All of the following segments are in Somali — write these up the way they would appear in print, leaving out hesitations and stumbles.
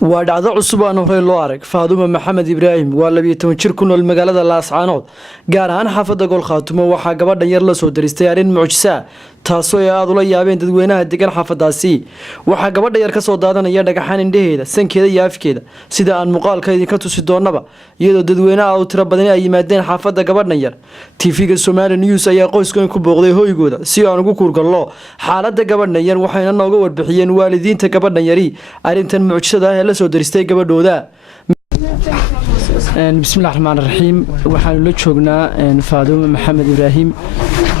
waa dhacdo cusub aan horey loo arag Faadumo Maxamed Ibraahim waa 12 jir ku nool magaalada Laascaanood gaar ahaan xaafadda Gol Khaatumo waxaa gabadhan yar la soo diristay arrin mucjiso ah taasoo ay aad ula yaabeen dadweynaha degan xaafadaasi waxaa gabadha yar ka soo daadanaya dhagaxaan indhaheeda sankeeda iyo afkeeda sida aan muuqaalka idinka tusi doonaba iyadoo dadweynaha u tiro badan ay yimaadeen xaafadda gabadhan yar TV-ga Somali News ayaa qoyskan ku booqday hoygooda si aan ugu kurgalno xaaladda gabadhan yar waxayna nooga warbixiyeen waalidiinta gabadhan yari arrintan mucjisada ah la soo diristay gabadhooda bismillaahir rahmaanir rahiim waxaan la joognaa Faadumo Maxamed Ibraahim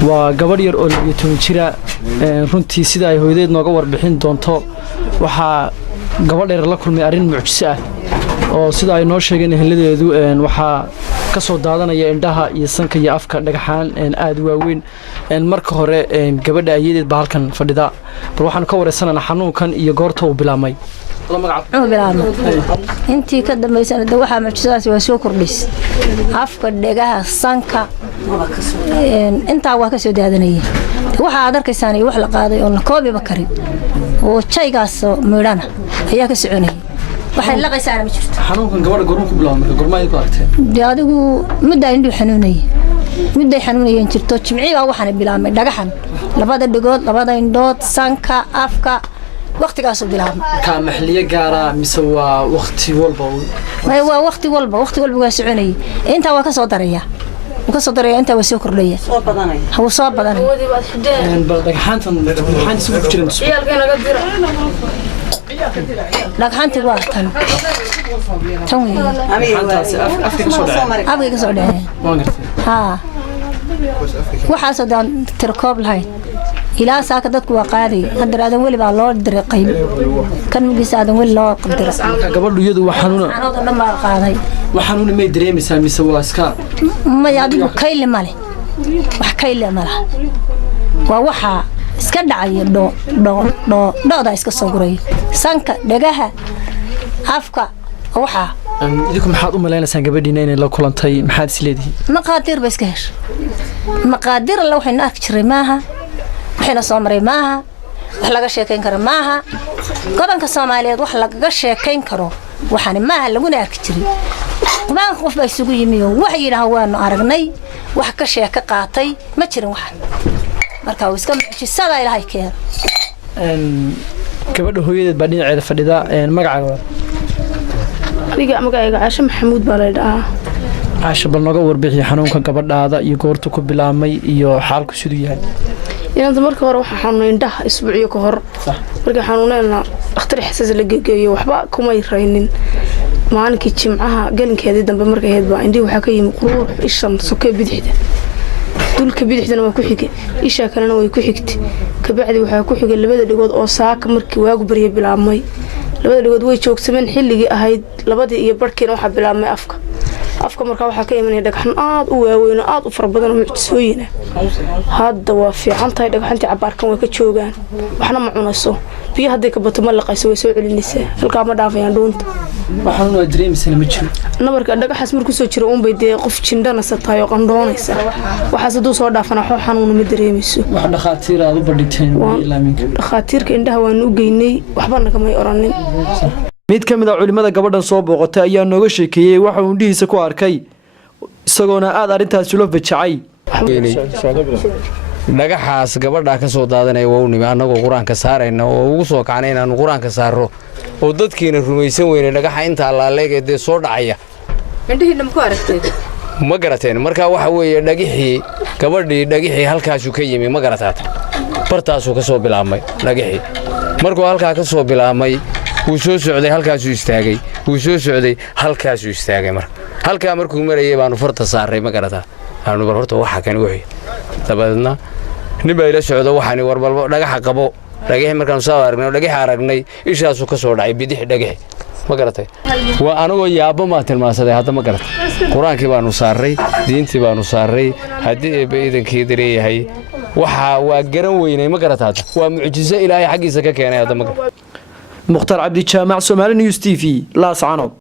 waa gabadh yar oo 12 jira runtii sida ay hooyadeed nooga warbixin doonto waxa gabadh yar la kulmay arrin mucjiso ah oo sida ay noo sheegeen ehelleedu waxa ka soo daadanaya indhaha iyo sanka iyo afka dhagaxaan aad waaweyn marka hore gabadha ayadeed ba halkan fadhida bal waxaan ka wareysanaynaa xanuunkan iyo goorta uu bilaamay intii ka dambeysana waxa mucjisadaas waa soo kordhis afka dhagaha sanka inta waa ka soo daadanayay waxa aad arkaysaan wax la qaaday oo la koobiba karin oo jaygaas meedhana ayaa ka soconayay waxay laqaysaan ma jirto xanuunkan gabadha goorma ku bilaamay goorma ay ku aragtay adigu mudday xanuunayeen jirto jimciga waxaan bilaamay dhagaxan labada dhigood labada indhood sanka afka waqtigaas bilaabmay ka maxliye gaara mise waa waqti walba waa waqti walba waa soconayay inta waa ka soo daraya inta waa soo kordhaya soo badanay bal dhagaxantan waxaan isugu jirin dhagaxanti waa tan afka ka soo dhacay waxaas daan tirkoob lahayd ilaa saaka dadku waa qaaday hadda aadan wali baa loo diray qayb kan midis aadan wali loo qadiray gabadhu iyadu waa xanuuna dhammaan qaaday waxanuuna may dareemaysaa mise waa iska ma adigu kayle male wax kayle mala waa waxa iska dhacay dhooda iska soo guray sanka dhagaha afka waxa idinku maxaad u maleynaysaa gabadhiina inay la kulantay maxaad isleedihiin maqaadir ba iska hesh maqaadir la waxayna arki jiray maaha waxayna soo maray maaha wax laga sheekayn karo maaha gobolka Soomaaliyeed wax laga sheekayn karo waxaan maaha laguna arki jiray baan qof bay isugu yimiyo wax yiraahdo waan aragnay wax ka sheeka qaatay ma jirin wax marka uu iska mucjisada Ilaahay keen gabadha hooyadeed baa dhinaceeda fadhida magacaaga magacayga Caasha Maxamuud baa la dhahaa Caasha bal naga warbixi xanuunka gabadhaada iyo goorta ku bilaamay iyo xaalku siduu yahay inta marka hore waxa xanuun indhaha isbuuciyo ka hor marka xanuunayna dhakhtar xasaas la geeyo waxba kuma yaraynin maalinkii jimcaha galinkeedii dambe marka ahayd baa indhii waxa ka yimi quruur ishan sokay bidixda dulka bidixdana waa ku xigay isha kalena way ku xigtay ka bacdi waxa ku xigay labada dhigood oo saaka markii waagu bariye bilaamay labada dhigood way joogsameen xilligii ahayd labadii iyo barkiina waxa bilaamay afka marka waxa ka imanay dhagaxan aad u waaweyn aad u farabadan oo mucjisooyin hadda waa fiican tahay dhagaxantii cabaarkan way ka joogaan waxna ma cunayso biyo haday ka bato ma laqayso way soo celinaysaa halka ma dhaafayaan dhuunta waxaan waa dareemaysaa ma jiro nabarka dhagaxaas markuu soo jiro bay dee qof jindhana satay oo qandoonaysa waxaas haduu soo dhaafana xanuun ma dareemayso wax dhaqaatiir aad u badhigteen ilaaminka dhaqaatiirka indhaha waan u geynay waxba naga may oranin mid ka mid ah culimada gabadhan soo booqatay ayaa nooga sheekeeyay waxa uu indhihiisa ku arkay isagoona aad arintaas ula fajacay dhagaxaas gabadha ka soo daadanay waa nimi anagoo quraanka saarayna oo ugu soo kacnay inaan quraanka saaro oo dadkiina rumaysan weynay dhagaxa inta allaaleegay soo dhacaya indhihiina ma ku aragtay ma garateen marka waxa weeye dhagixii halkaas uu ka yimi ma garataata bartaas uu ka soo bilaabmay dhagixii markuu halka ka soo bilaabmay wuu soo socday halkaas uu istaagay marka halka markuu marayay baanu farta saaray ma garataa aanu bar horta waxa kan wixii dabadna niba ila socdo waxani warbalba dhagaxa qabo dhagaxii markaan soo aragnay ishaasu ka soo dhacay bidix dhagaxi ma garatay waa anagoo yaabo ma tilmaansaday hadda ma garatay quraankii baanu saaray diintii baanu saaray hadii iidankii direeyahay waxa waa garan weynay ma garataa waa mucjiso Ilaahay xaqiisa ka keenay hadda ma garatay Mukhtar Cabdi Jaamac Somali News TV Laascaanood